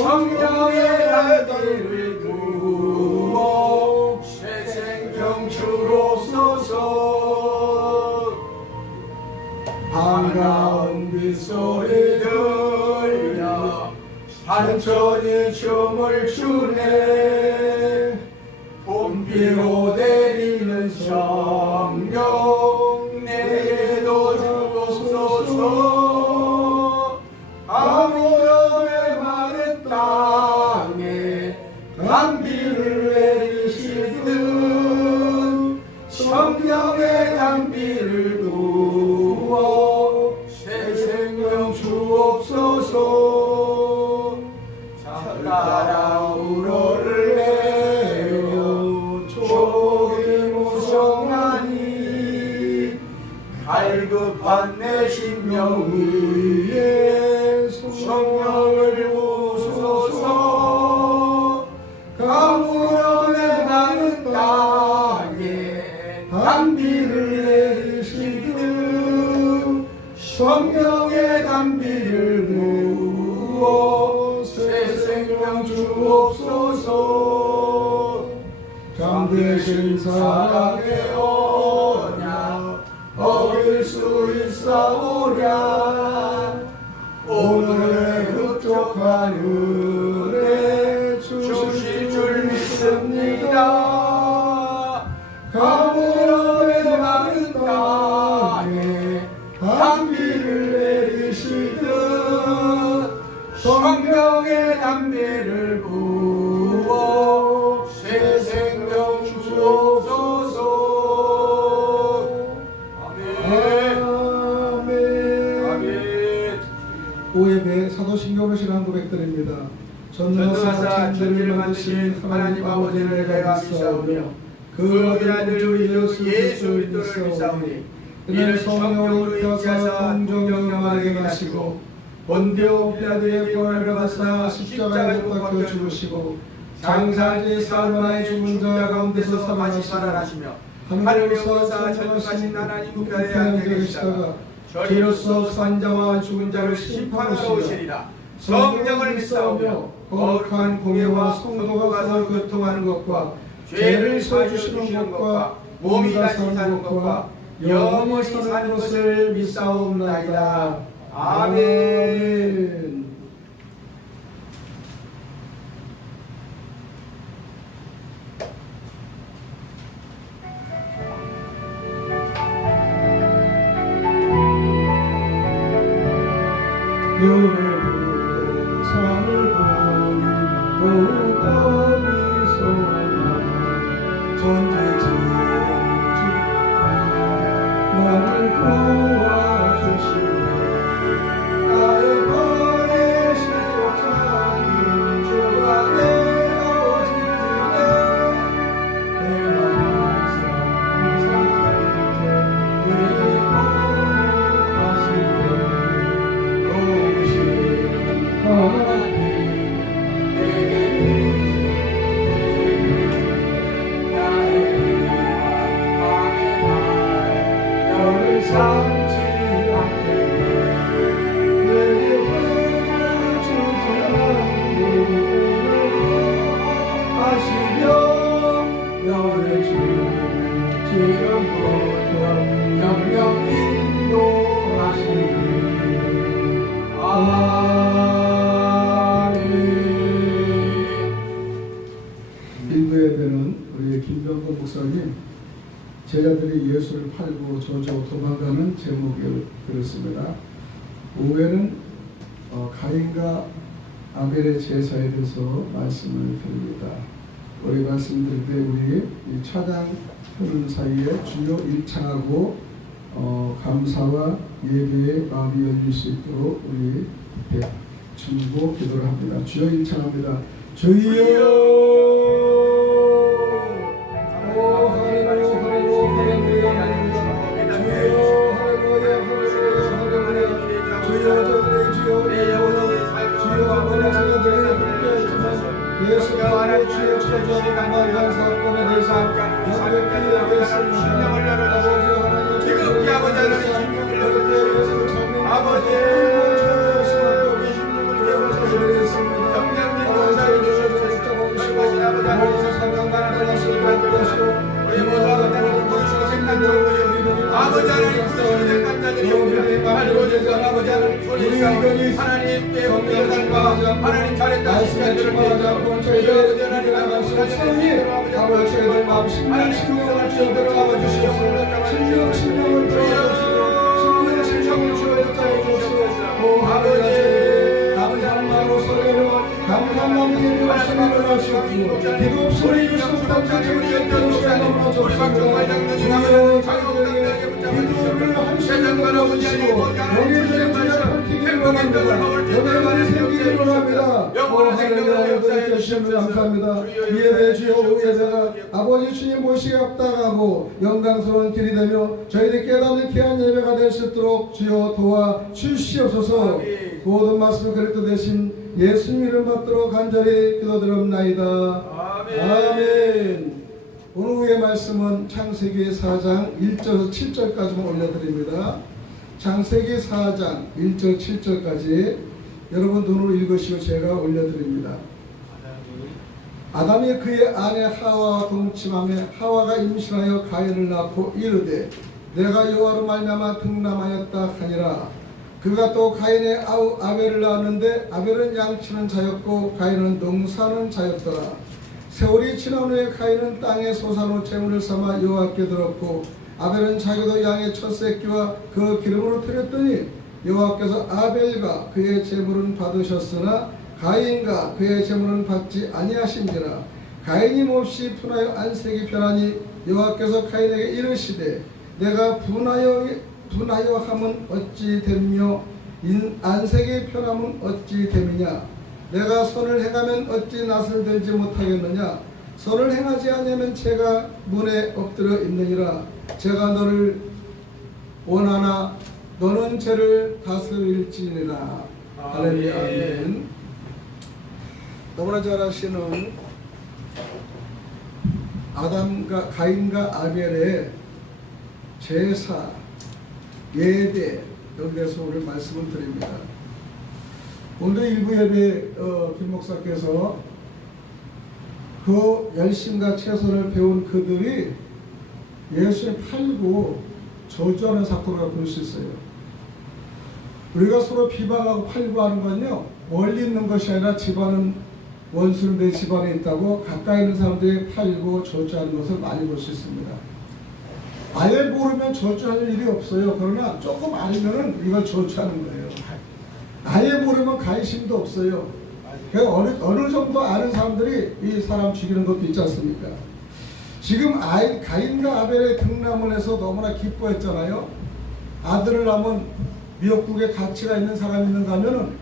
성령의 아들을 부어 새 생명 주옵소서. 반가운 빗소리 들려 산천이 춤을 추네. 봄비로 내리는 성령 내게도 주옵소서. 아무렴의 마른 땅에 단비를 내리시듯 성령의 단비를 부어 새 생명 주옵소서. 작가라 우러를 내려 촉이 무성하니 갈급한 내 심령 위에 성령을 부소서. 가물어내 많은 땅에 단비를 내리시듯 성령의 단비를 부어 새 생명 주옵소서. 잠드신 사랑의 언약 어길 수 있사오랴. 오늘의 흡족한 은혜 주실 줄 믿습니다. 가물어내 많은 땅에 단비를 내리시듯 성령의 단비를 부어 새 생명 주옵소서. 아멘. 아멘. 오예배 사도신경을 실한 고백드립니다. 전능하사 천지를 만드신 하나님 아버지를 내가 믿사오며 그 아들 우리 예수 그리스도를 믿사오니 이는 성령으로 잉태하사 동정녀에게 나시고 본디오 빌라도의 고난을 받으사 십자가에 못 박혀 죽으시고 장사지 사흘 만에 죽은 자 가운데서 살아나시며 하늘에서 전능하신 하나님 우편에 앉아 계시다가 저희로서 산자와 죽은 자를 심판하러 오시리라. 성령을 믿사오며 거룩한 공예와 성도가 서로 교통하는 것과 죄를 져주시는 것과 몸이 다시 사는 것과 영원히 사는 것을 믿사옵나이다. 아멘. 산을 보니 땅이 쏟아 전지지주 나를 도와주시네. 나의 발에 시력자인 주가 되어지네. 내가 항상 그에게 하시네. 오신 하나님 내게 나의 밤의 날 너를 삼지 않게 내게 회를 주지 않고 하시며 너를 지금부터 영영 인도하시니. 아멘. 일부 예배는 우리 김병건 목사님 제자들이 예수를 팔고 저저 도망가는 제목을 들었습니다. 오후에는 가인과 아벨의 제사에 대해서 말씀을 드립니다. 우리 말씀드릴 때 우리 이 차장 흐르는 사이에 주요 1창하고 감사와 예배의 마음이 열릴 수 있도록 우리 주고 기도를 합니다. 주여 1창합니다. 주여 예수가 하나님 주여 주여 강만한 사건에 대해서 여러분께 심령을 열어주고 지금 아버지 하나님 심령을 열어주시고 아버지 심령을 열어주시고 하나님께 성령을 붙들어가지마. 충만하지 않고 하나님 잘했다 말씀에 충만하지 않고 저희들의 일이 나갈 수 없으니 아버지 저희들 마음 신령을 주여 들어가 주시옵소서. 신령을 주여 주시옵소서. 신령을 주여 주시옵소서. 오 아버지 감사한 마음으로 소리로 감사한 마음으로 예배 없이 일어날 수 없고 기도 없이 이룰 수 없다는 저희의 뜻을 너무나 좋습니다. 주여 저희들에게 기도를 할 수 있는 걸 주시고 여기에 주여 기도를 원합니다. 여기에 생기를 원합니다. 오 하나님 아버지 주시면 감사합니다. 이 예배 주여 예배가 아버지 주님 모시게 합당하고 영광스러운 길이 되며 저희들 깨닫는 귀한 예배가 될 수 있도록 주여 도와 주시옵소서. 모든 말씀을 그리스도 대신 예수님 이름 받도록 간절히 기도드립나이다. 아멘. 오늘 후의 말씀은 창세기 4장 1절에서 7절까지만 올려드립니다. 창세기 4장 1절 7절까지 여러분 눈으로 읽으시고 제가 올려드립니다. 아담이 그의 아내 하와와 동침하며 하와가 임신하여 가인을 낳고 이르되 내가 여호와로 말미암아 등남하였다 하니라. 그가 또 가인의 아우 아벨을 낳았는데 아벨은 양치는 자였고 가인은 농사하는 자였더라. 세월이 지난 후에 가인은 땅의 소산으로 제물을 삼아 여호와께 드렸고 아벨은 자기도 양의 첫 새끼와 그 기름으로 드렸더니 여호와께서 아벨과 그의 제물은 받으셨으나 가인과 그의 제물은 받지 아니하신지라. 가인이 몹시 분하여 안색이 변하니 여호와께서 가인에게 이르시되 내가 분하여 함은 어찌 됨며 안색이 변함은 어찌 됨이냐. 내가 손을 행하면 어찌 낯을 들지 못하겠느냐. 손을 행하지 아니하면 제가 문에 엎드려 있느니라. 제가 너를 원하나 너는 죄를 다스릴지니라. 할렐루야. 아멘. 너무나 잘 아시는 아담과 가인과 아벨의 제사 예배 여기에서 오늘 말씀을 드립니다. 오늘 일부 예배 김 목사께서 그 열심과 최선을 배운 그들이 예수를 팔고 저주하는 사건을 볼 수 있어요. 우리가 서로 비방하고 팔고 하는 건요 멀리 있는 것이 아니라 집안은 원수는 내 집안에 있다고 가까이 있는 사람들이 팔고 저주하는 것을 많이 볼 수 있습니다. 아예 모르면 저주할 일이 없어요. 그러나 조금 알면은 이걸 저주하는 거예요. 아예 모르면 관심도 없어요. 어느 정도 아는 사람들이 이 사람 죽이는 것도 있지 않습니까? 지금 가인과 아벨의 등남을 해서 너무나 기뻐했잖아요. 아들을 낳으면 미역국에 가치가 있는 사람이 있는가 하면은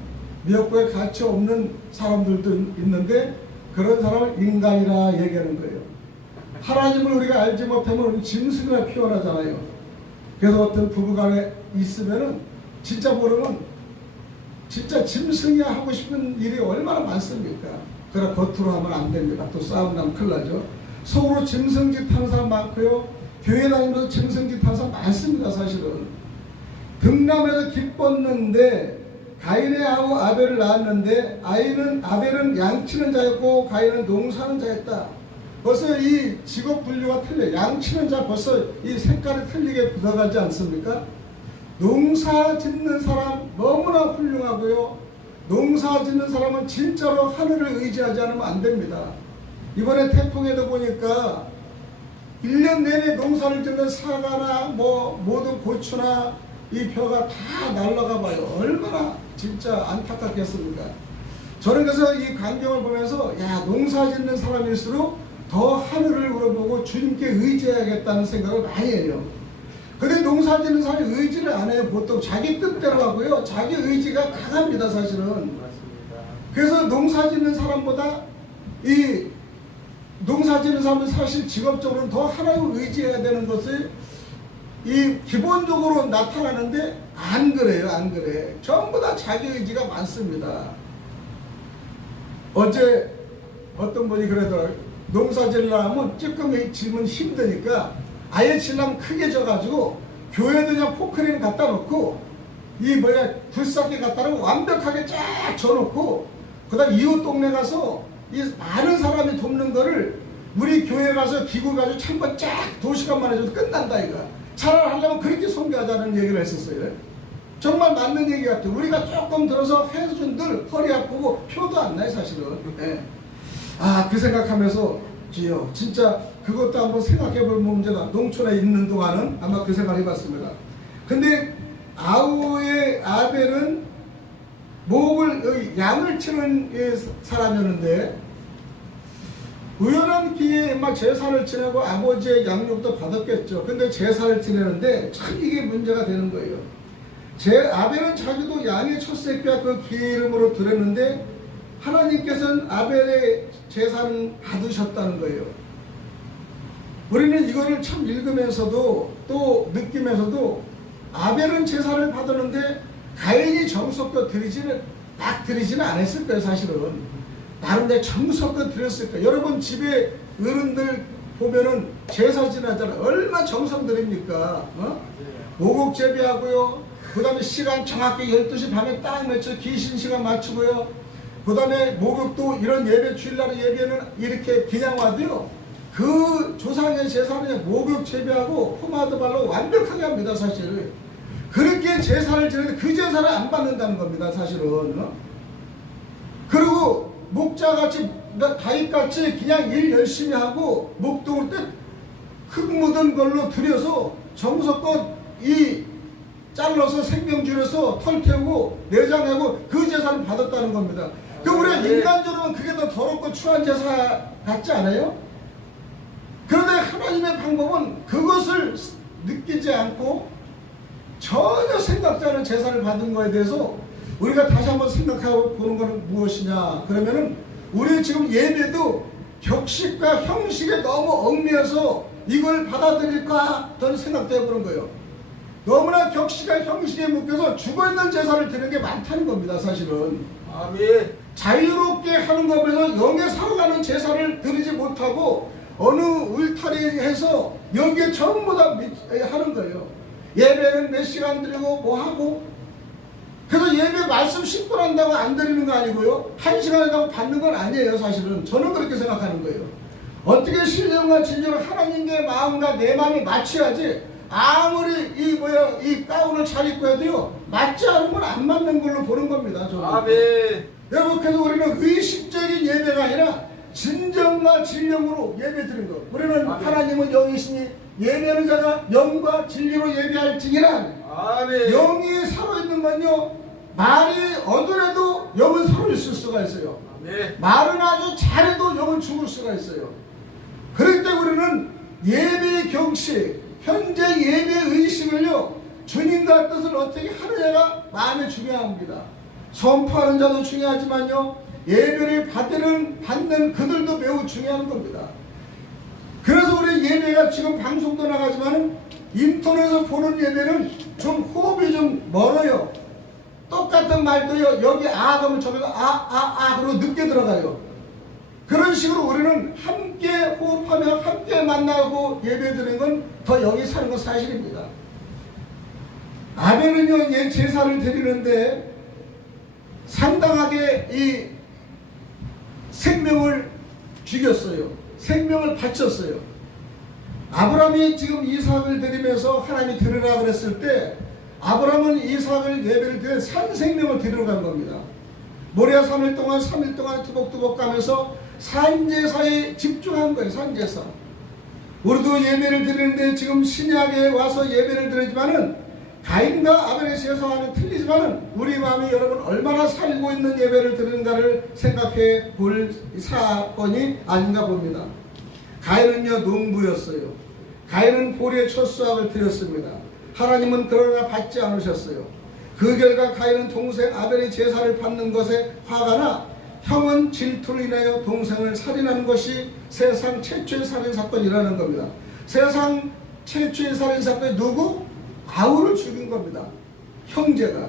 미역국에 가치 없는 사람들도 있는데 그런 사람을 인간이라 얘기하는 거예요. 하나님을 우리가 알지 못하면 우리 짐승이라 표현하잖아요. 그래서 어떤 부부간에 있으면은 진짜 모르면 진짜 짐승이야 하고 싶은 일이 얼마나 많습니까? 그러나 겉으로 하면 안 됩니다. 또 싸움 나면 큰일 나죠. 속으로 짐승짓 하는 사람 많고요. 교회 다니면서 짐승짓 하는 사람 많습니다. 사실은. 등남에서 기뻤는데 가인의 아우 아벨을 낳았는데 아벨은 양치는 자였고 가인은 농사하는 자였다. 벌써 이 직업 분류가 틀려요. 양치는 자 벌써 이 색깔이 틀리게 들어가지 않습니까? 농사 짓는 사람 너무나 훌륭하고요. 농사 짓는 사람은 진짜로 하늘을 의지하지 않으면 안 됩니다. 이번에 태풍에도 보니까 1년 내내 농사를 짓는 사과나 모든 고추나 이 벼가 다 날아가 봐요. 얼마나 진짜 안타깝겠습니까? 저는 그래서 이 광경을 보면서 농사 짓는 사람일수록 더 하늘을 우러보고 주님께 의지해야겠다는 생각을 많이 해요. 근데 농사 짓는 사람이 의지를 안 해요. 보통 자기 뜻대로 하고요. 자기 의지가 강합니다. 사실은. 그래서 농사 짓는 사람보다 이 농사 짓는 사람은 사실 직업적으로는 더 하나님을 의지해야 되는 것을 이 기본적으로 나타나는데 안 그래요. 안 그래. 전부 다 자기 의지가 많습니다. 어제 어떤 분이 그러더라고요. 농사 지으려면 찌끔이 지면 힘드니까 아예 지으려면 크게 져가지고 교회에 그냥 포크레인 갖다 놓고 굴삭기 갖다 놓고 완벽하게 쫙 져놓고 그 다음 이웃 동네 가서 이 많은 사람이 돕는 거를 우리 교회 가서 기구 가지고 찬번 쫙 2시간만 해줘도 끝난다 이거. 차라리 하려면 그렇게 선교하자는 얘기를 했었어요. 정말 맞는 얘기 같아요. 우리가 조금 들어서 회순들 허리 아프고 표도 안 나요 사실은. 예. 그 생각하면서 주여 진짜 그것도 한번 생각해 볼 문제다. 농촌에 있는 동안은 아마 그 생각을 해봤습니다. 근데 아벨은 양을 치는 사람이었는데 우연한 기회에 막 제사를 지내고 아버지의 양육도 받았겠죠. 근데 제사를 지내는데 참 이게 문제가 되는 거예요. 아벨은 자기도 양의 첫 새끼와 그 기름으로 드렸는데 하나님께서는 아벨의 제사는 받으셨다는 거예요. 우리는 이거를 참 읽으면서도 또 느끼면서도 아벨은 제사를 받았는데 가인이 정성껏 드리지는 않았을 거예요. 사실은 나름대로 정성껏 드렸을 거예요. 여러분 집에 어른들 보면은 제사 지나잖아요. 얼마나 정성 드립니까? 모국 재배하고요. 그 다음에 시간 정확히 12시 밤에 딱 맞춰 귀신 시간 맞추고요. 그 다음에 목욕도 이런 예배 주일날 예배는 이렇게 그냥 와도요. 그 조상의 제사는 목욕 재배하고 포마드 발로 완벽하게 합니다. 사실 그렇게 제사를 지내는데 그 제사를 안 받는다는 겁니다. 사실은. 그리고 목자같이 다윗같이 그냥 일 열심히 하고 목동을 때 흙 묻은 걸로 들여서 정성껏 잘라서 생명 줄여서 털 태우고 내장하고 그 제사를 받았다는 겁니다. 그 우리가 인간적으로는 그게 더 더럽고 추한 제사 같지 않아요? 그런데 하나님의 방법은 그것을 느끼지 않고 전혀 생각지 않은 제사를 받은 거에 대해서 우리가 다시 한번 생각해 보는 것은 무엇이냐 그러면은 우리 지금 예배도 격식과 형식에 너무 얽매여서 이걸 받아들일까 저는 생각해 보는 거예요. 너무나 격식과 형식에 묶여서 죽어있는 제사를 드리는 게 많다는 겁니다. 사실은. 아멘. 자유롭게 하는 것에서 영에 살아가는 제사를 드리지 못하고 어느 울타리에서 여기에 전부 다 하는 거예요. 예배는 몇 시간 드리고 뭐 하고 그래서 예배 말씀 10분 한다고 안 드리는 거 아니고요. 1시간 한다고 받는 건 아니에요. 사실은 저는 그렇게 생각하는 거예요. 어떻게 신령과 진정을 하나님의 마음과 내 마음이 맞춰야지 아무리 이 가운을 잘 입고 해도요 맞지 않으면 안 맞는 걸로 보는 겁니다. 저는. 아멘. 여러분 그래서 우리는 의식적인 예배가 아니라 진정과 진령으로 예배 드리는 것. 우리는 아멘. 하나님은 영이시니 예배하는 자가 영과 진리로 예배할지니라. 아멘. 영이 살아있는 건요 말이 어두래도 영은 살아있을 수가 있어요. 아멘. 말은 아주 잘해도 영은 죽을 수가 있어요. 그럴 때 우리는 예배 경식 현재 예배 의식을요 주님과 뜻을 어떻게 하느냐가 마음에 중요합니다. 선포하는 자도 중요하지만요 예배를 받는 그들도 매우 중요한 겁니다. 그래서 우리 예배가 지금 방송도 나가지만 인터넷에서 보는 예배는 좀 호흡이 좀 멀어요. 똑같은 말도요 여기 그러면 저기가 그러고 늦게 들어가요. 그런 식으로 우리는 함께 호흡하며 함께 만나고 예배드리는 건 더 영이 사는 건 사실입니다. 아벨은요 제사를 드리는데 상당하게 이 생명을 죽였어요. 생명을 바쳤어요. 아브라함이 지금 이삭을 드리면서 하나님이 드리라 그랬을 때 아브라함은 이삭을 예배를 드려 산 생명을 드리러 간 겁니다. 모리아 3일 동안 투벅투벅 가면서 산제사에 집중한 거예요. 산제사. 우리도 예배를 드리는데 지금 신약에 와서 예배를 드리지만은 가인과 아벨의 제사와는 틀리지만은 우리 마음이 여러분 얼마나 살고 있는 예배를 드리는가를 생각해 볼 사건이 아닌가 봅니다. 가인은요 농부였어요. 가인은 보리의 첫 수확을 드렸습니다. 하나님은 그러나 받지 않으셨어요. 그 결과 가인은 동생 아벨의 제사를 받는 것에 화가 나 형은 질투로 인하여 동생을 살인하는 것이 세상 최초의 살인사건이라는 겁니다. 세상 최초의 살인사건이 누구? 아우를 죽인 겁니다. 형제가.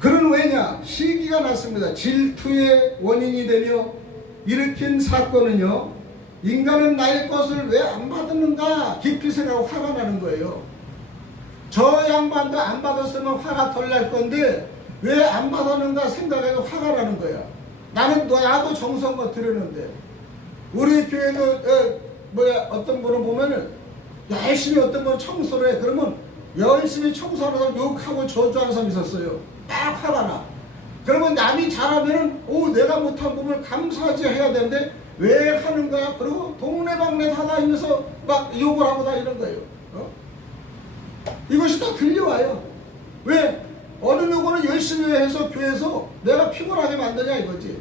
그는 왜냐? 시기가 났습니다. 질투의 원인이 되며 일으킨 사건은요 인간은 나의 것을 왜 안 받았는가 깊이 생각하고 화가 나는 거예요. 저 양반도 안 받았으면 화가 덜 날 건데 왜 안 받았는가 생각해서 화가 나는 거야. 나도 정성껏 드렸는데. 우리 교회도 어떤 분을 보면은 열심히 어떤 분은 청소를 해. 그러면 열심히 청소하는 사람 욕하고 저주하는 사람이 있었어요. 딱 화가 나. 그러면 남이 잘하면은 내가 못한 부분을 감사하지 해야 되는데 왜 하는 거야? 그리고 동네방네 다 다니면서 막 욕을 하고 다니는 거예요. 이것이 다 들려와요. 왜? 어느 누구는 열심히 해서 교회에서 내가 피곤하게 만드냐 이거지.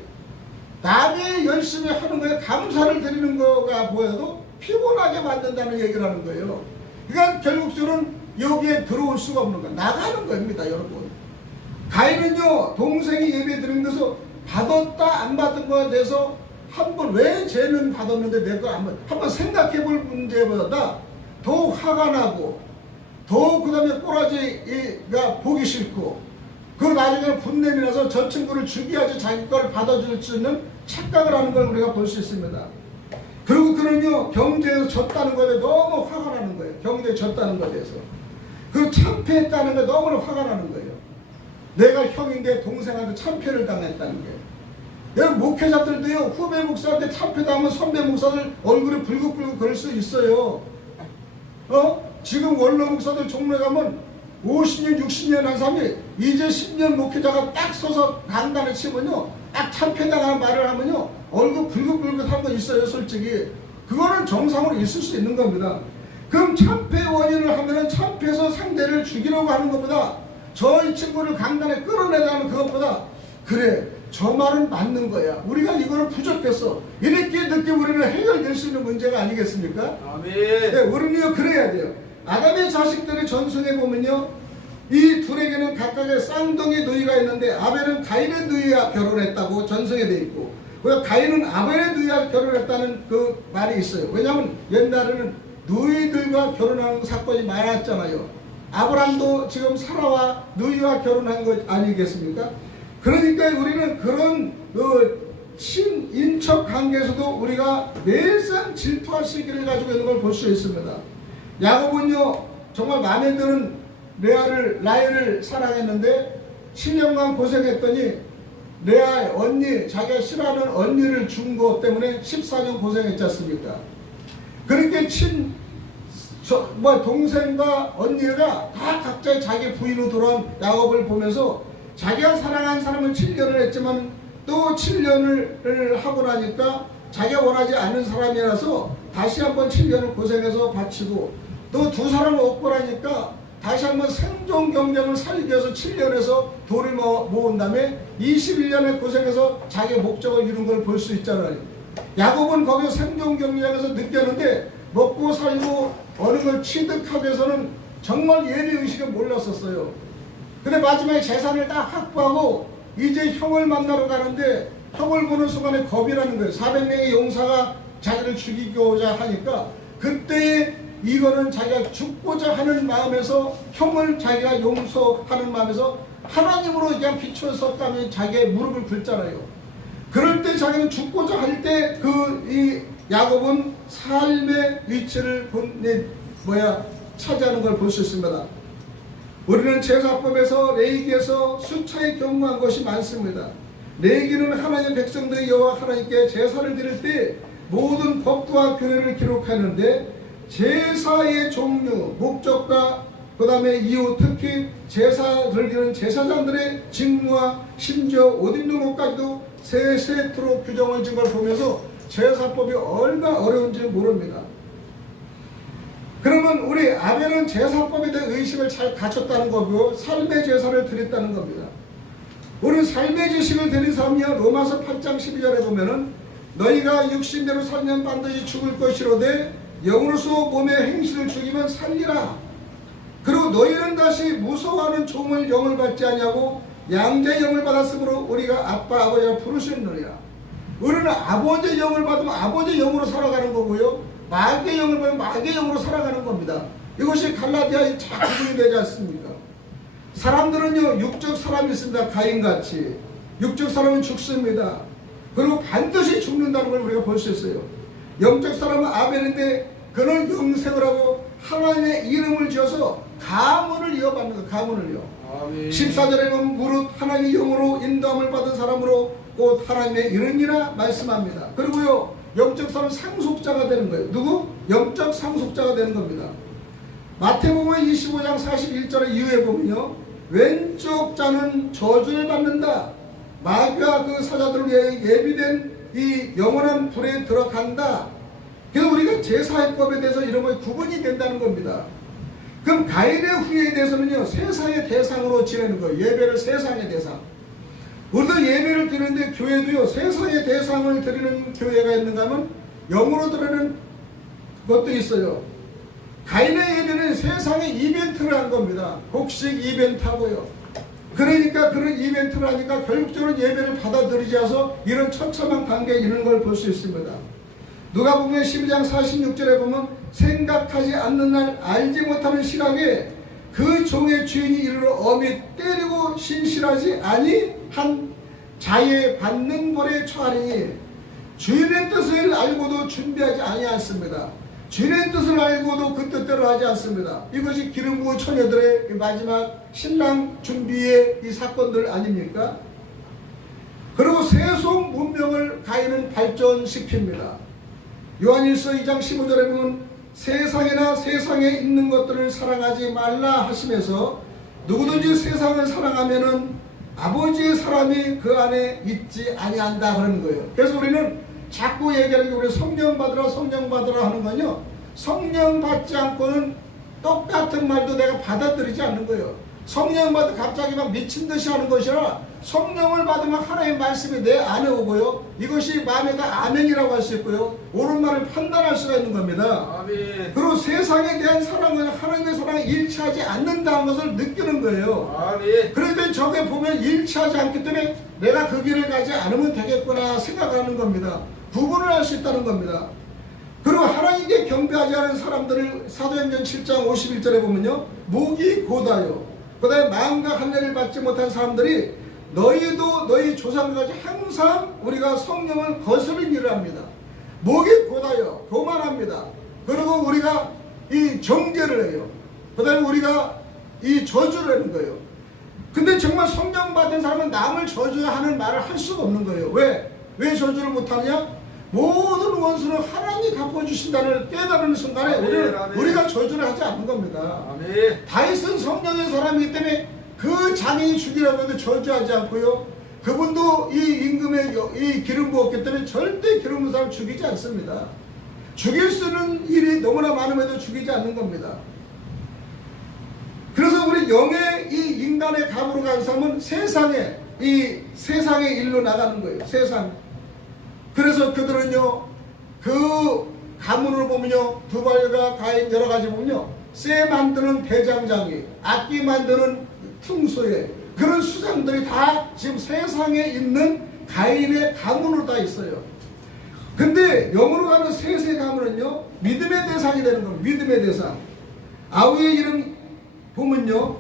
남이 열심히 하는 거에 감사를 드리는 거가 보여도 피곤하게 만든다는 얘기를 하는 거예요. 그러니까 결국적으로는 여기에 들어올 수가 없는 거야. 나가는 겁니다, 여러분. 가인은요, 동생이 예배 드린 것을 받았다 안 받은 거에 대해서 한번 왜 쟤는 받았는데 내가 한번 생각해 볼 문제보다 더 화가 나고 더 그 다음에 꼬라지가 보기 싫고 그리고 나중에 분냄이 나서 저 친구를 죽여야지 자기 걸 받아줄 수 있는 착각을 하는 걸 우리가 볼 수 있습니다. 그리고 그는요, 경제에서 졌다는 것에 너무 화가 나는 거예요. 경제에 졌다는 것에 대해서. 그리고 참패했다는 것에 너무나 화가 나는 거예요. 내가 형인데 동생한테 참패를 당했다는 거예요. 여러분, 목회자들도요, 후배 목사한테 참패당하면 선배 목사들 얼굴이 불긋불긋 그럴 수 있어요. 지금 원로 목사들 종로에 가면 50년, 60년 한 사람이 이제 10년 목회자가 딱 서서 강단에 치면요, 딱 참패당하는 말을 하면요, 얼굴 불긋불긋 한 거 있어요, 솔직히. 그거는 정상으로 있을 수 있는 겁니다. 그럼 참패 원인을 하면은 참패해서 상대를 죽이려고 하는 것보다 저 이 친구를 강단에 끌어내자는 그것보다 그래, 저 말은 맞는 거야. 우리가 이거는 부족했어. 이렇게 늦게 우리는 해결될 수 있는 문제가 아니겠습니까? 아멘. 네, 우리는요, 그래야 돼요. 아담의 자식들의 전승에 보면요, 이 둘에게는 각각의 쌍둥이 누이가 있는데 아벨은 가인의 누이와 결혼했다고 전승에 돼 있고, 가인은 아벨의 누이와 결혼했다는 그 말이 있어요. 왜냐하면 옛날에는 누이들과 결혼하는 사건이 많았잖아요. 아브람도 지금 사라와 누이와 결혼한 것 아니겠습니까? 그러니까 우리는 그런 친인척 관계에서도 우리가 매상 질투할 시기를 가지고 있는 걸 볼 수 있습니다. 야곱은요, 정말 마음에 드는 라헬을 사랑했는데 7년간 고생했더니 레아 언니, 자기가 싫어하는 언니를 준 것 때문에 14년 고생했지 않습니까? 그렇게 동생과 언니가 다 각자의 자기 부인으로 돌아온 야곱을 보면서 자기가 사랑한 사람을 7년을 했지만 또 7년을 하고 나니까 자기가 원하지 않는 사람이라서 다시 한번 7년을 고생해서 바치고 또 두 사람을 얻고 나니까 다시 한번 생존 경쟁을 살기 위해서 7년에서 돈을 모은 다음에 21년을 고생해서 자기의 목적을 이룬 걸 볼 수 있잖아요. 야곱은 거기서 생존 경쟁에서 느꼈는데 먹고 살고 어느 걸 취득하기 위해서는 정말 예리의식을 몰랐었어요. 근데 마지막에 재산을 다 확보하고 이제 형을 만나러 가는데 형을 보는 순간에 겁이 나는 거예요. 400명의 용사가 자기를 죽이고자 하니까 그때 이거는 자기가 죽고자 하는 마음에서 형을 자기가 용서하는 마음에서 하나님으로 그냥 비추었었다면 자기의 무릎을 꿇잖아요. 그럴 때 자기는 죽고자 할 때 이 야곱은 삶의 위치를 차지하는 걸 볼 수 있습니다. 우리는 제사법에서 레위기에서 수차에 경고한 것이 많습니다. 레위기는 하나님의 백성들이 여호와 하나님께 제사를 드릴 때 모든 법도와 규례를 기록하는데 제사의 종류, 목적과 그 다음에 이유, 특히 제사를 드리는 제사장들의 직무와 심지어 옷 입는 것까지도 세세토록 규정을 지은 걸 보면서 제사법이 얼마나 어려운지 모릅니다. 그러면 우리 아벨은 제사법에 대한 의식을 잘 갖췄다는 거고요, 삶의 제사를 드렸다는 겁니다. 우리 삶의 지식을 드린 사람이야 로마서 8장 12절에 보면은 너희가 육신대로 살면 반드시 죽을 것이로되 영으로서 몸의 행실을 죽이면 살리라. 그리고 너희는 다시 무서워하는 종을 영을 받지 아니하고 양자의 영을 받았으므로 우리가 아빠 아버지라 부르셨느니라. 우리는 아버지의 영을 받으면 아버지의 영으로 살아가는 거고요, 마귀의 영을 받으면 마귀의 영으로 살아가는 겁니다. 이것이 갈라디아의 구분이 되지 않습니까? 사람들은요, 육적 사람이 있습니다. 가인같이 육적 사람은 죽습니다. 그리고 반드시 죽는다는 걸 우리가 볼 수 있어요. 영적 사람은 아벨인데 그는 영생을 하고 하나님의 이름을 지어서 가문을 이어받는 거, 가문을요. 14절에 보면 무릇 하나님의 영으로 인도함을 받은 사람으로 곧 하나님의 이름이라 말씀합니다. 그리고요, 영적 사람은 상속자가 되는 거예요. 누구? 영적 상속자가 되는 겁니다. 마태복음 25장 41절에 이후에 보면요, 왼쪽 자는 저주를 받는다. 마귀와 그 사자들을 위해 예비된 이 영원한 불에 들어간다. 그래서 우리가 제사법에 대해서 이런 것이 구분이 된다는 겁니다. 그럼 가인의 후예에 대해서는요, 세상의 대상으로 지내는 거예요. 예배를 세상의 대상. 우리도 예배를 드리는데 교회도요, 세상의 대상을 드리는 교회가 있는가 하면 영으로 드리는 것도 있어요. 가인의 예배는 세상의 이벤트를 한 겁니다. 곡식 이벤트 하고요. 그러니까 그런 이벤트를 하니까 결국적으로 예배를 받아들이지 않아서 이런 처참한 관계에 있는 걸 볼 수 있습니다. 누가복음 12장 46절에 보면 생각하지 않는 날 알지 못하는 시각에 그 종의 주인이 이르러 어미 때리고 신실하지 아니한 자의 받는 벌에 처하리니 주인의 뜻을 알고도 준비하지 아니하였습니다. 주인의 뜻을 알고도 그 뜻대로 하지 않습니다. 이것이 기름 부은 처녀들의 마지막 신랑 준비의 이 사건들 아닙니까? 그리고 세속 문명을 가인은 발전시킵니다. 요한일서 2장 15절에 보면 세상이나 세상에 있는 것들을 사랑하지 말라 하시면서 누구든지 세상을 사랑하면은 아버지의 사람이 그 안에 있지 아니한다 그러는 거예요. 그래서 우리는 자꾸 얘기하는 게 우리 성령 받으라 성령 받으라 하는 건요, 성령 받지 않고는 똑같은 말도 내가 받아들이지 않는 거예요. 성령 받아 갑자기 막 미친 듯이 하는 것이 아니라 성령을 받으면 하나님의 말씀이 내 안에 오고요, 이것이 마음에다 아멘이라고 할 수 있고요, 옳은 말을 판단할 수가 있는 겁니다. 아멘. 그리고 세상에 대한 사랑은 하나님의 사랑에 일치하지 않는다는 것을 느끼는 거예요. 아멘. 그런데 저게 보면 일치하지 않기 때문에 내가 그 길을 가지 않으면 되겠구나 생각하는 겁니다. 구분을 할 수 있다는 겁니다. 그리고 하나님께 경배하지 않은 사람들을 사도행전 7장 51절에 보면요, 목이 고다요, 그 다음에 마음과 할례를 받지 못한 사람들이 너희도 너희 조상까지 항상 우리가 성령을 거스른 일을 합니다. 목이 고다요, 교만합니다. 그리고 우리가 이 정죄를 해요. 그 다음에 우리가 이 저주를 하는 거예요. 근데 정말 성령 받은 사람은 남을 저주하는 말을 할 수가 없는 거예요. 왜 저주를 못하느냐? 모든 원수는 하나님이 갚아주신다는 깨달은 순간에 우리가 저주를 하지 않는 겁니다. 아멘. 다윗은 성령의 사람이기 때문에 그 장인이 죽이라고 해도 저주하지 않고요, 그분도 이 임금의 이 기름 부었기 때문에 절대 기름 부은 사람 죽이지 않습니다. 죽일 수 있는 일이 너무나 많음에도 죽이지 않는 겁니다. 그래서 우리 영의 이 인간의 감으로 간 사람은 이 세상의 일로 나가는 거예요. 세상. 그래서 그들은요, 그 가문을 보면요, 두발과 가인 여러 가지 보면요, 쇠 만드는 대장장이, 악기 만드는 퉁소에, 그런 수장들이 다 지금 세상에 있는 가인의 가문으로 다 있어요. 근데 영으로 가는 셋의 가문은요, 믿음의 대상이 되는 겁니다. 믿음의 대상. 아우의 이름 보면요,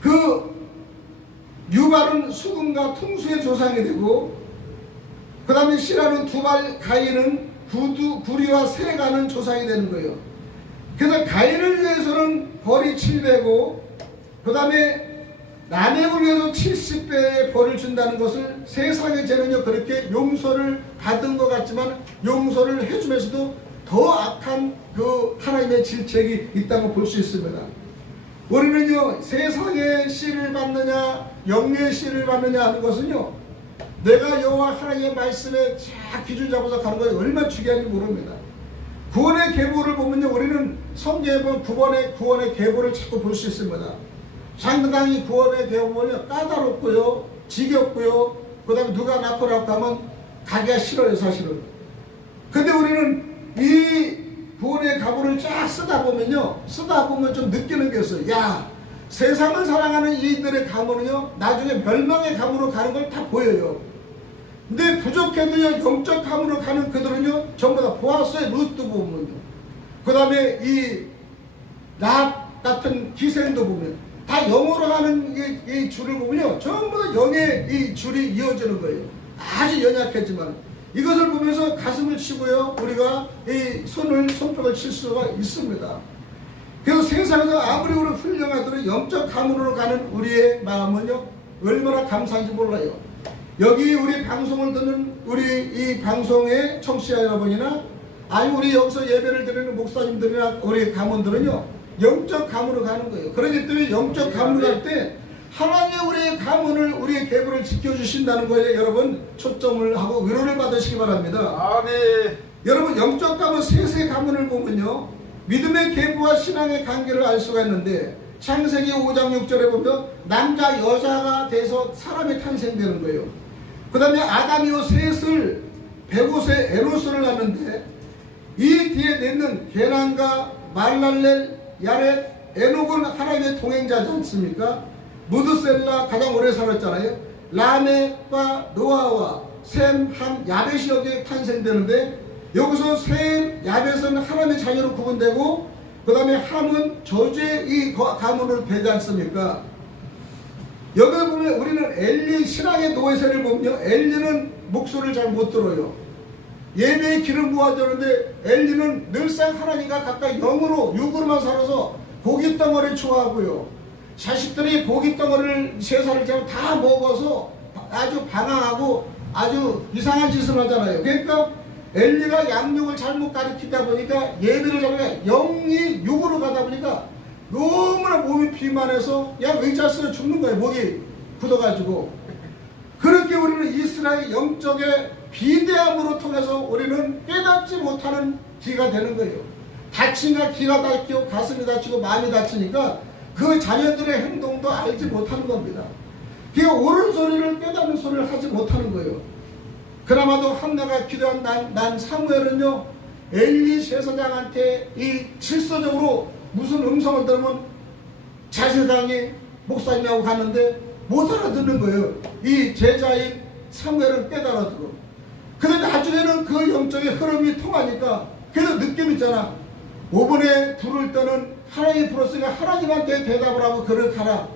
그 유발은 수금과 퉁수의 조상이 되고, 그 다음에 시라는 두발, 가인은 구리와 세가는 조상이 되는 거예요. 그래서 가인을 위해서는 벌이 7배고, 그 다음에 남행을 위해서 70배의 벌을 준다는 것을 세상의 죄는요, 그렇게 용서를 받은 것 같지만 용서를 해주면서도 더 악한 그 하나님의 질책이 있다고 볼 수 있습니다. 우리는요, 세상의 씨를 받느냐 영의 씨를 받느냐 하는 것은요, 내가 여호와 하나님의 말씀에 쫙 기준 잡아서 가는 것이 얼마나 중요한지 모릅니다. 구원의 계보를 보면요, 우리는 성경에 보면 구원의 계보를 자꾸 볼 수 있습니다. 상당히 구원의 계보는 까다롭고요, 지겹고요, 그 다음에 누가 낳고 하면 가기가 싫어요, 사실은. 근데 우리는 이 구원의 가보를 쫙 쓰다 보면 좀 느끼는 게 있어요. 야, 세상을 사랑하는 이들의 가문은요, 나중에 멸망의 가문으로 가는 걸 다 보여요. 근데 부족해도요, 영적 가문으로 가는 그들은요, 전부 다 보아스의 루스도 보면요, 그 다음에 이 랍 같은 기생도 보면 다 영으로 가는 이 줄을 보면요, 전부 다 영의 이 줄이 이어지는 거예요. 아주 연약했지만 이것을 보면서 가슴을 치고요, 우리가 이 손뼉을 칠 수가 있습니다. 그래서 세상에서 아무리 우리 훌륭하더라도 영적 가문으로 가는 우리의 마음은요, 얼마나 감사한지 몰라요. 여기 우리 방송을 듣는 우리 이 방송의 청취자 여러분이나, 아니 우리 여기서 예배를 드리는 목사님들이나 우리 가문들은요, 영적 가문으로 가는 거예요. 그렇기 때문에 영적 가문으로 갈 때 하나님의 우리의 가문을, 우리의 계보를 지켜주신다는 거에 여러분 초점을 하고 위로를 받으시기 바랍니다. 아멘. 여러분 영적 가문 셋의 가문을 보면요, 믿음의 계보와 신앙의 관계를 알 수가 있는데 창세기 5장 6절에 보면 남자 여자가 돼서 사람이 탄생되는 거예요. 그 다음에 아담이 셋을 베곳의 에노스를 낳는데 이 뒤에 내는 게란과 말랄렐, 야렛, 에녹은 하나님의 동행자지 않습니까? 무드셀라 가장 오래 살았잖아요. 라멕과 노아와 셈, 함, 야벳이 여기에 탄생되는데 여기서 셈, 야벳은 하나님의 자녀로 구분되고 그 다음에 함은 저주의 이 가문을 되지 않습니까? 여기 보면 우리는 엘리 신앙의 노예세를 보면요, 엘리는 목소리를 잘 못 들어요. 예배의 기름 부어주는데 엘리는 늘상 하나님과 가까이 영으로 육으로만 살아서 고기 덩어리를 좋아하고요, 자식들이 고기 덩어리를 3살을 지나면 다 먹어서 아주 방황하고 아주 이상한 짓을 하잖아요. 그러니까 엘리가 양육을 잘못 가르치다 보니까 예배를 잘못하니까 영이 육으로 가다 보니까 너무나 몸이 비만해서 그냥 의자 쓰러 죽는 거예요. 목이 굳어가지고. 그렇게 우리는 이스라엘 영적의 비대함으로 통해서 우리는 깨닫지 못하는 기가 되는 거예요. 다치니까 기가 다치고 가슴이 다치고 마음이 다치니까 그 자녀들의 행동도 알지 못하는 겁니다. 그러니까 옳은 소리를 깨닫는 소리를 하지 못하는 거예요. 그나마도 한나가 기도한 난 사무엘은요, 엘리 제사장한테 이 실서적으로 무슨 음성을 들으면 제사장이 목사님하고 가는데 못 알아듣는 거예요. 이 제자인 사무엘은 깨달아들어. 근데 나중에는 그 영적의 흐름이 통하니까 그래서 느낌 있잖아. 5번에 부를 때는 하나님이 불었으니까 하나님한테 대답을 하고 그를 가라.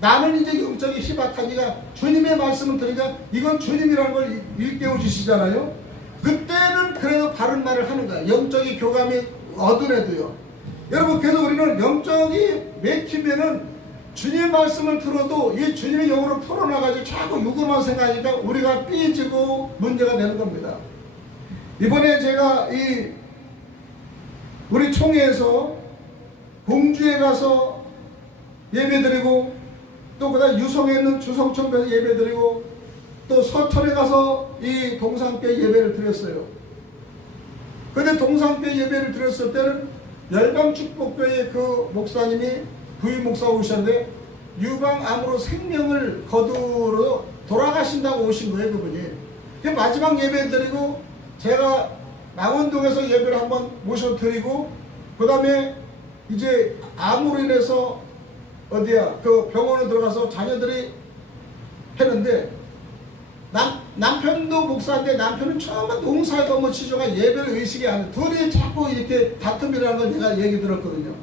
나는 이제 영적이 희박하니까 주님의 말씀을 들으니까 이건 주님이라는 걸 일깨워 주시잖아요. 그때는 그래도 바른 말을 하는 거야. 영적인 교감이 얻으래도요. 여러분, 그래서 우리는 영적이 맥히면은 주님의 말씀을 들어도 이 주님의 영으로 풀어나가지고 자꾸 육으로만 생각하니까 우리가 삐지고 문제가 되는 겁니다. 이번에 제가 우리 총회에서 공주에 가서 예배드리고 또 그다음 유성에 있는 주성청교에서 예배드리고 또 서천에 가서 이 동산교회 예배를 드렸어요. 근데 동산교회 예배를 드렸을 때는 열방축복교회 그 목사님이 부임 목사 오셨는데 유방암으로 생명을 거두러 돌아가신다고 오신 거예요, 그분이. 마지막 예배 드리고 제가 망원동에서 예배를 한번 모셔드리고 그 다음에 이제 암으로 인해서 어디야 그 병원에 들어가서 자녀들이 했는데 남편도 목사인데 남편은 처음에 농사에 너무 치조가 예배를 의식이 안 해. 둘이 자꾸 이렇게 다툼이라는 걸 내가 얘기 들었거든요.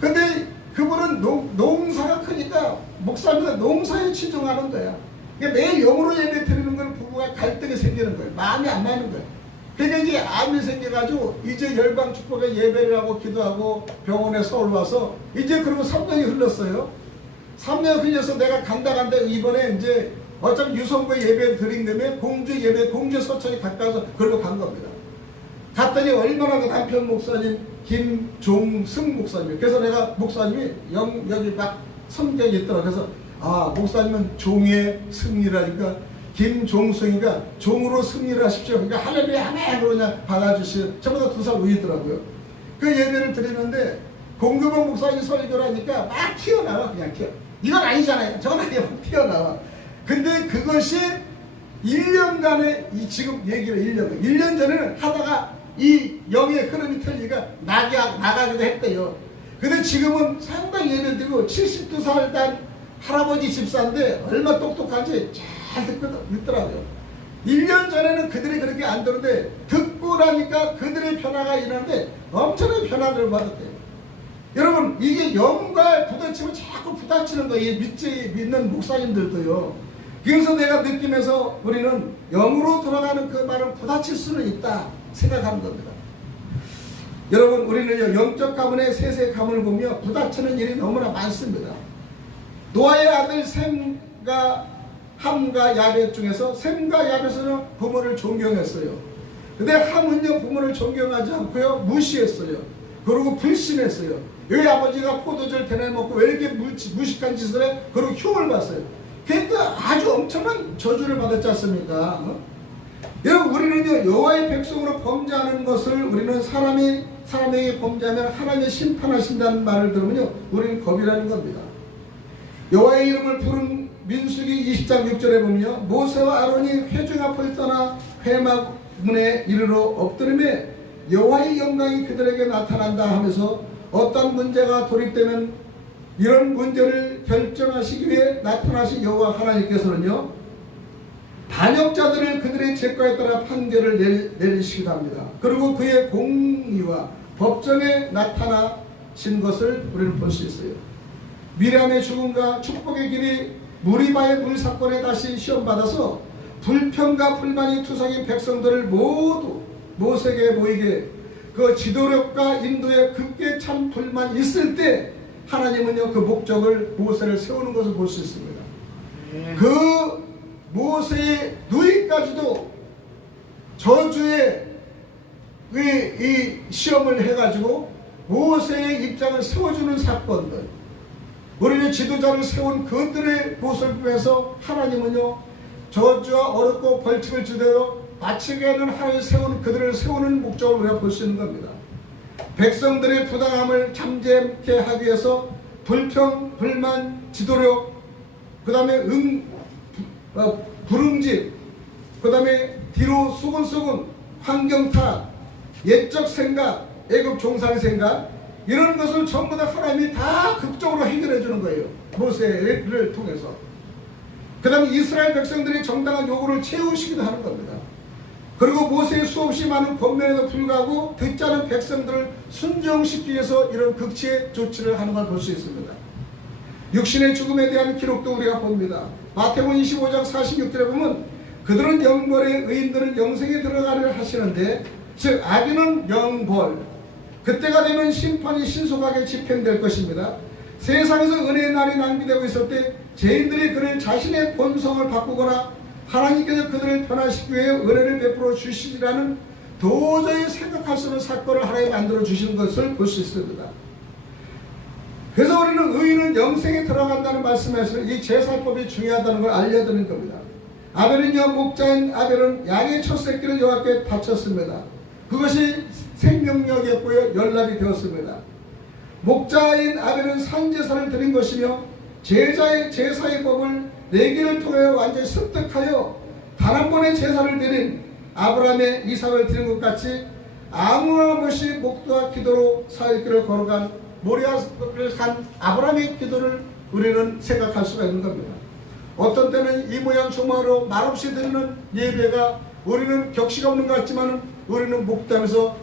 근데 그분은 농사가 크니까 목사님과 농사에 치중하는 거야. 그러니까 매일 영으로 예배 드리는 걸 부부가 갈등이 생기는 거예요. 마음이 안 맞는 거예요. 그러니까 이제 암이 생겨가지고 이제 열방 축복에 예배를 하고 기도하고 병원에 서울 와서 이제 그리고 3년이 흘렀어요. 3년 흘려서 내가 간다 이번에 이제 어차피 유성구에 예배를 드린 다음에 공주 예배, 공주 서천이 가까워서 그걸로 간 겁니다. 갔더니 얼마나 그 남편 목사님 김종승 목사님. 그래서 내가 목사님이 여기 막 성경에 있더라. 그래서 목사님은 종의 승리라니까 김종승이가 종으로 승리를 하십시오. 그러니까 할렐루야 아멘 그냥 받아주시는 저보다 2살 위더라고요. 그 예배를 드리는데 공교방 목사님 설교를 하니까 막 튀어나와. 그냥 이건 아니잖아요. 저건 아니에요. 튀어나와. 근데 그것이 1년간의 지금 얘기를 1년 전에는 하다가 이 영의 흐름이 틀리니까 나가기도 했대요. 근데 지금은 상당히 예배드리고 72살 단 할아버지 집사인데 얼마 똑똑한지 잘 듣더라고요. 1년 전에는 그들이 그렇게 안 들었는데 듣고 나니까 그들의 변화가 일어나는데 엄청난 변화를 받았대요. 여러분, 이게 영과 부딪히면 자꾸 부딪히는 거예요. 믿는 목사님들도요. 그래서 내가 느끼면서 우리는 영으로 돌아가는 그 말은 부딪힐 수는 있다 생각하는 겁니다. 여러분, 우리는 영적 가문의 셋의 가문을 보며 부딪히는 일이 너무나 많습니다. 노아의 아들 셈과 함과 야벳 중에서 셈과 야벳은 부모를 존경했어요. 근데 함은요 부모를 존경하지 않고요 무시했어요. 그리고 불신했어요. 왜 아버지가 포도주를 대낮에 먹고 왜 이렇게 무식한 짓을 해? 그리고 흉을 봤어요. 그러니까 아주 엄청난 저주를 받았지 않습니까? 여러분, 우리는요, 여호와의 백성으로 범죄하는 것을 우리는 사람에게 범죄하면 하나님의 심판하신다는 말을 들으면요, 우리는 겁이라는 겁니다. 여호와의 이름을 부른 민수기 20장 6절에 보면요, 모세와 아론이 회중 앞을 떠나 회막문에 이르러 엎드리매 여호와의 영광이 그들에게 나타난다 하면서 어떤 문제가 도립되면 이런 문제를 결정하시기 위해 나타나신 여호와 하나님께서는요, 반역자들을 그들의 죄과에 따라 판결을 내리시기도 합니다. 그리고 그의 공의와 법정에 나타나신 것을 우리는 볼 수 있어요. 미리암의 죽음과 축복의 길이 무리바의 물 사건에 다시 시험받아서 불평과 불만이 투성인 백성들을 모두 모세에게 모이게 그 지도력과 인도에 극게 찬 불만이 있을 때 하나님은요, 그 목적을 모세를 세우는 것을 볼 수 있습니다. 그 모세의 누이까지도 저주의 이 시험을 해가지고 모세의 입장을 세워주는 사건들, 우리는 지도자를 세운 그들의 모습을 보면서 하나님은요, 저주와 어렵고 벌칙을 주되어 마치게 하는 하나님을 세운 그들을 세우는 목적을 우리가 볼 수 있는 겁니다. 백성들의 부당함을 잠재게 하기 위해서 불평, 불만, 지도력, 그 다음에 불응집, 그 다음에 뒤로 수근수근, 환경탓, 옛적 생각, 애굽 종살이 생각, 이런 것을 전부 다 하나님이 다 극적으로 해결해 주는 거예요. 모세를 통해서. 그 다음에 이스라엘 백성들이 정당한 요구를 채우시기도 하는 겁니다. 그리고 모세의 수없이 많은 권면에도 불구하고 듣지 않은 백성들을 순종시키기 위해서 이런 극치의 조치를 하는 걸 볼 수 있습니다. 육신의 죽음에 대한 기록도 우리가 봅니다. 마태복음 25장 46절에 보면 그들은 영벌에 의인들은 영생에 들어가려 하시는데, 즉 악인은 영벌, 그때가 되면 심판이 신속하게 집행될 것입니다. 세상에서 은혜의 날이 낭비되고 있을 때 죄인들이 그를 자신의 본성을 바꾸거나 하나님께서 그들을 변화시키기 위해 은혜를 베풀어 주시리라는 도저히 생각할 수 없는 사건을 하나님이 만들어 주시는 것을 볼 수 있습니다. 그래서 우리는 의인은 영생에 들어간다는 말씀에서 이 제사법이 중요하다는 걸 알려드리는 겁니다. 아벨은요, 목자인 아벨은 양의 첫 새끼를 여호와께 바쳤습니다. 그것이 생명력이었고요, 연락이 되었습니다. 목자인 아벨은 산제사를 드린 것이며 제사의 법을 내기를 통하여 완전히 습득하여 단 한 번의 제사를 드린 아브라함의 이삭을 드린 것 같이 아무나 없이 목도와 기도로 사흘길을 걸어간 모리아를 간 아브라함의 기도를 우리는 생각할 수가 있는 겁니다. 어떤 때는 이 모양 조망으로 말없이 드리는 예배가 우리는 격식 없는 것 같지만 우리는 목도하면서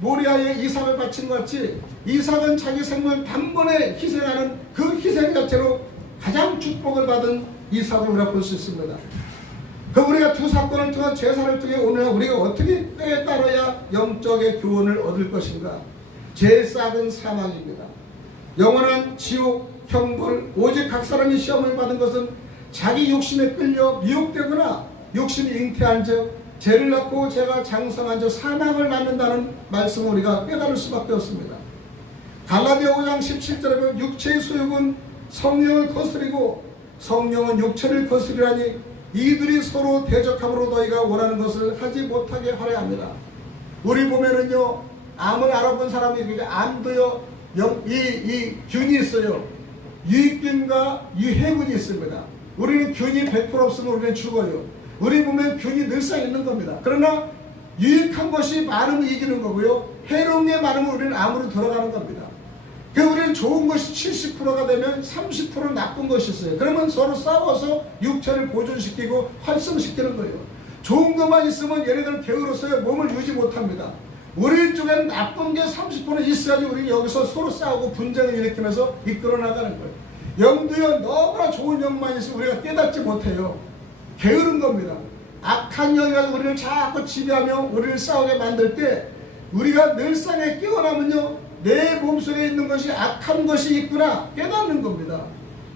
모리아의 이삭을 바친 것 같이 이삭은 자기 생명을 단번에 희생하는 그 희생 자체로 가장 축복을 받은 이삭을 우리가 볼 수 있습니다. 그 우리가 두 사건을 통한 제사를 통해 오늘 우리가 어떻게 때에 따라야 영적의 교훈을 얻을 것인가? 제일 싹은 사망입니다. 영원한 지옥, 형벌, 오직 각 사람이 시험을 받은 것은 자기 욕심에 끌려 미혹되거나 욕심이 잉태한 즉 죄를 낳고 죄가 장성한 즉 사망을 낳는다는 말씀을 우리가 깨달을 수밖에 없습니다. 갈라디아 5장 17절에 보면 육체의 소욕은 성령을 거스리고 성령은 육체를 거스리라니 이들이 서로 대적함으로 너희가 원하는 것을 하지 못하게 하려 합니다. 우리 보면은요, 암을 알아본 사람이 이렇게 암도요, 이 균이 있어요. 유익균과 유해균이 있습니다. 우리는 균이 100% 없으면 우리는 죽어요. 우리 보면 균이 늘상 있는 겁니다. 그러나 유익한 것이 많으면 이기는 거고요, 해로운 게 많으면 우리는 암으로 들어가는 겁니다. 우리는 좋은 것이 70%가 되면 30%는 나쁜 것이 있어요. 그러면 서로 싸워서 육체를 보존시키고 활성시키는 거예요. 좋은 것만 있으면 얘네들은 게으르서요 몸을 유지 못합니다. 우리 쪽에는 나쁜 게 30% 있어야지 우리는 여기서 서로 싸우고 분쟁을 일으키면서 이끌어 나가는 거예요. 영도요, 너무나 좋은 영만 있으면 우리가 깨닫지 못해요. 게으른 겁니다. 악한 영이가 우리를 자꾸 지배하며 우리를 싸우게 만들 때 우리가 늘상에 깨어나면요, 내 몸속에 있는 것이 악한 것이 있구나 깨닫는 겁니다.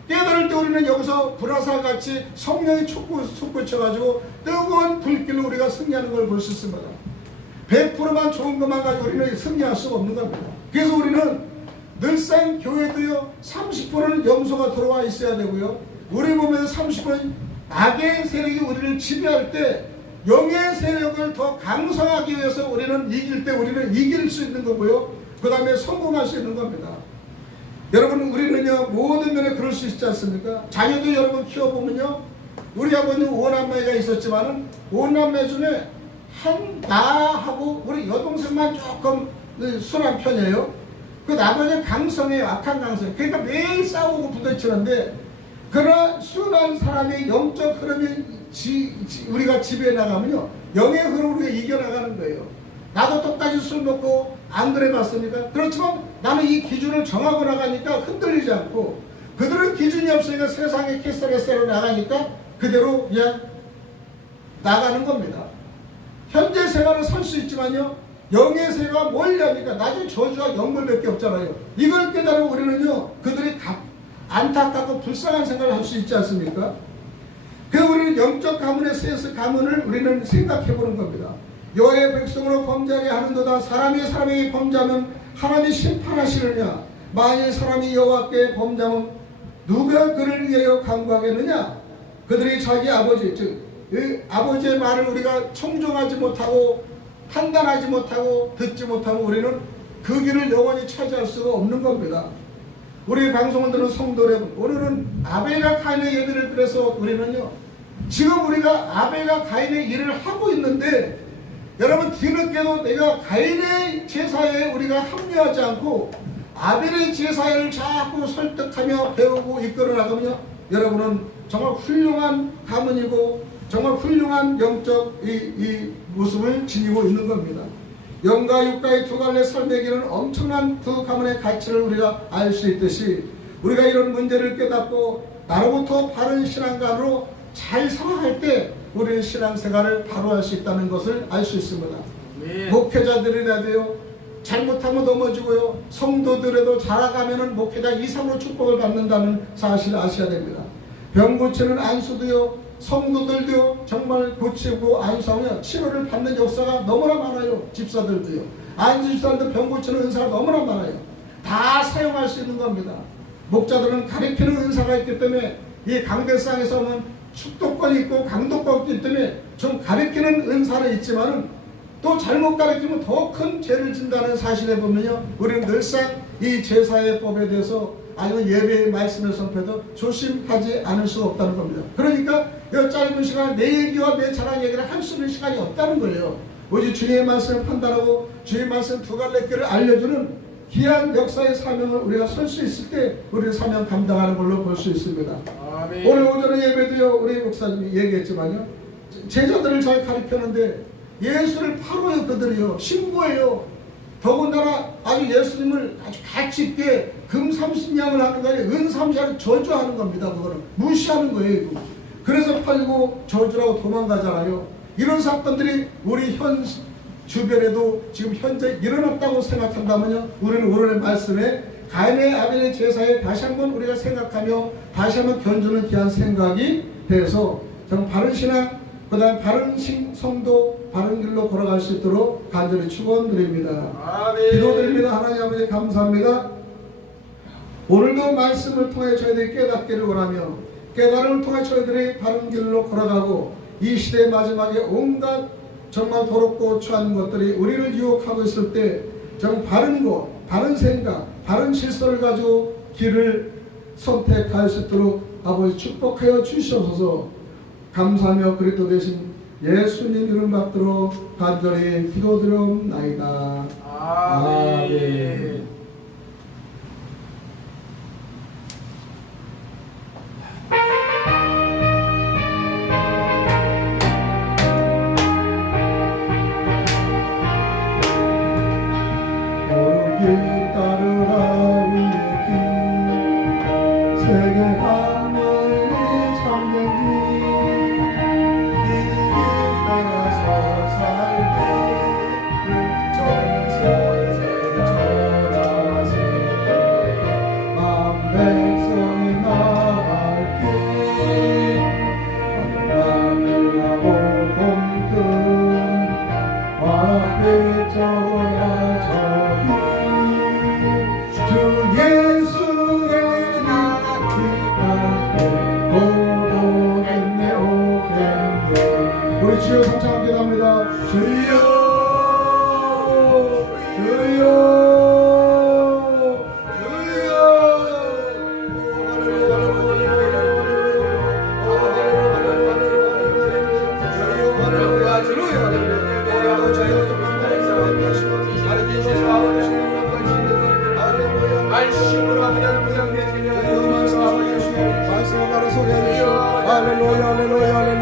깨달을 때 우리는 여기서 불화살같이 성령이 솟구쳐가지고 뜨거운 불길로 우리가 승리하는 걸 볼 수 있습니다. 100%만 좋은 것만 가지고 우리는 승리할 수가 없는 겁니다. 그래서 우리는 늘상 교회도요 30%는 염소가 들어와 있어야 되고요, 우리 몸에서 30%는 악의 세력이 우리를 지배할 때 영의 세력을 더 강성하기 위해서 우리는 이길 때 우리는 이길 수 있는 거고요, 그 다음에 성공할 수 있는 겁니다. 여러분, 우리는요 모든 면에 그럴 수 있지 않습니까? 자녀도 여러분 키워보면요, 우리 아버지는 5남매가 있었지만은 5남매 중에 나하고 우리 여동생만 조금 순한 편이에요. 그 나머지는 강성해요. 악한 강성. 그러니까 매일 싸우고 부딪히는데, 그러나 순한 사람의 영적 흐름이 우리가 지배해 나가면요 영의 흐름을 우리가 이겨나가는 거예요. 나도 똑같이 술 먹고 안 그래 봤습니까? 그렇지만 나는 이 기준을 정하고 나가니까 흔들리지 않고, 그들은 기준이 없으니까 세상에 캐스레스로 나가니까 그대로 그냥 나가는 겁니다. 현재 생활을 살 수 있지만요 영의 세가 멀려니까 나중에 저주와 영벌밖에 없잖아요. 이걸 깨달은 우리는요 그들이 안타깝고 불쌍한 생각을 할 수 있지 않습니까? 그래서 우리는 영적 가문의 세스 가문을 우리는 생각해 보는 겁니다. 여호와의 백성으로 범죄하게 하는도다. 사람이 범죄하면 하나님이 심판하시느냐? 만일 사람이 여호와께 범죄하면 누가 그를 위하여 간구하겠느냐? 그들이 자기 아버지, 즉 아버지의 말을 우리가 청종하지 못하고 판단하지 못하고 듣지 못하면 우리는 그 길을 영원히 차지할 수가 없는 겁니다. 우리 방송을 듣는 성도 여러분, 오늘은 아벨과 가인의 예배를 드려서 우리는요 지금 우리가 아벨과 가인의 일을 하고 있는데, 여러분 뒤늦게도 내가 가인의 제사에 우리가 합류하지 않고 아벨의 제사를 자꾸 설득하며 배우고 이끌어 나가면요 여러분은 정말 훌륭한 가문이고 정말 훌륭한 영적 이 모습을 지니고 있는 겁니다. 영과 육과의 두 갈래 삶의 길은 엄청난 두 가문의 가치를 우리가 알 수 있듯이, 우리가 이런 문제를 깨닫고 나로부터 바른 신앙관으로 잘 살아갈 때 우리는 신앙생활을 바로 할 수 있다는 것을 알 수 있습니다. 네. 목회자들이라도요 잘못하면 넘어지고요, 성도들에도 자라가면은 목회자 이상으로 축복을 받는다는 사실을 아셔야 됩니다. 병 고치는 안수도요, 성도들도 정말 고치고 안수하며 치료를 받는 역사가 너무나 많아요. 집사들도요, 안수 집사들도 병 고치는 은사가 너무나 많아요. 다 사용할 수 있는 겁니다. 목자들은 가르치는 은사가 있기 때문에 이 강대상에서는 축도권이 있고 강도권이 있기 때문에 좀 가르치는 은사는 있지만은 또 잘못 가르치면 더 큰 죄를 진다는 사실에 보면요 우리는 늘상 이 제사의 법에 대해서 아니면 예배의 말씀을 선포해도 조심하지 않을 수가 없다는 겁니다. 그러니까 이 짧은 시간 내 얘기와 내 자랑 얘기를 할 수 있는 시간이 없다는 거예요. 오직 주님의 말씀을 판단하고 주님의 말씀 두 갈래 길을 알려주는 귀한 역사의 사명을 우리가 설 수 있을 때 우리는 사명 감당하는 걸로 볼 수 있습니다. 아멘. 오늘 오전에 예배도요 우리 목사님이 얘기했지만요 제자들을 잘 가르쳤는데 예수를 팔아요. 그들이요 신부예요. 더군다나 아주 예수님을 아주 가치 있게 금 30냥을 하는 거 아니에요. 은 30냥을 저주하는 겁니다. 그거는 무시하는 거예요. 이거. 그래서 팔고 저주라고 도망가잖아요. 이런 사건들이 우리 현 주변에도 지금 현재 일어났다고 생각한다면요 우리는 오늘의 말씀에 가인의 아벨의 제사에 다시 한번 우리가 생각하며 다시 한번 견주는 귀한 생각이 돼서 정말 바른 신앙, 그 다음 바른 성도, 바른 길로 걸어갈 수 있도록 간절히 축원드립니다. 아멘. 기도드립니다. 하나님 아버지 감사합니다. 오늘도 말씀을 통해 저희들이 깨닫기를 원하며 깨달음을 통해 저희들이 바른 길로 걸어가고 이 시대의 마지막에 온갖 정말 더럽고 추한 것들이 우리를 유혹하고 있을 때 정말 바른 것, 바른 생각, 바른 질서를 가지고 길을 선택할 수 있도록 아버지 축복하여 주시옵소서. 감사하며 그리스도 되신 예수님 이름 받도록 간절히 기도드리옵나이다. 아멘. 주여 성창하게 합니다. 주여 주여 말씀을 바로 소개해 주시오. 할렐루야 할렐루야 할렐루야.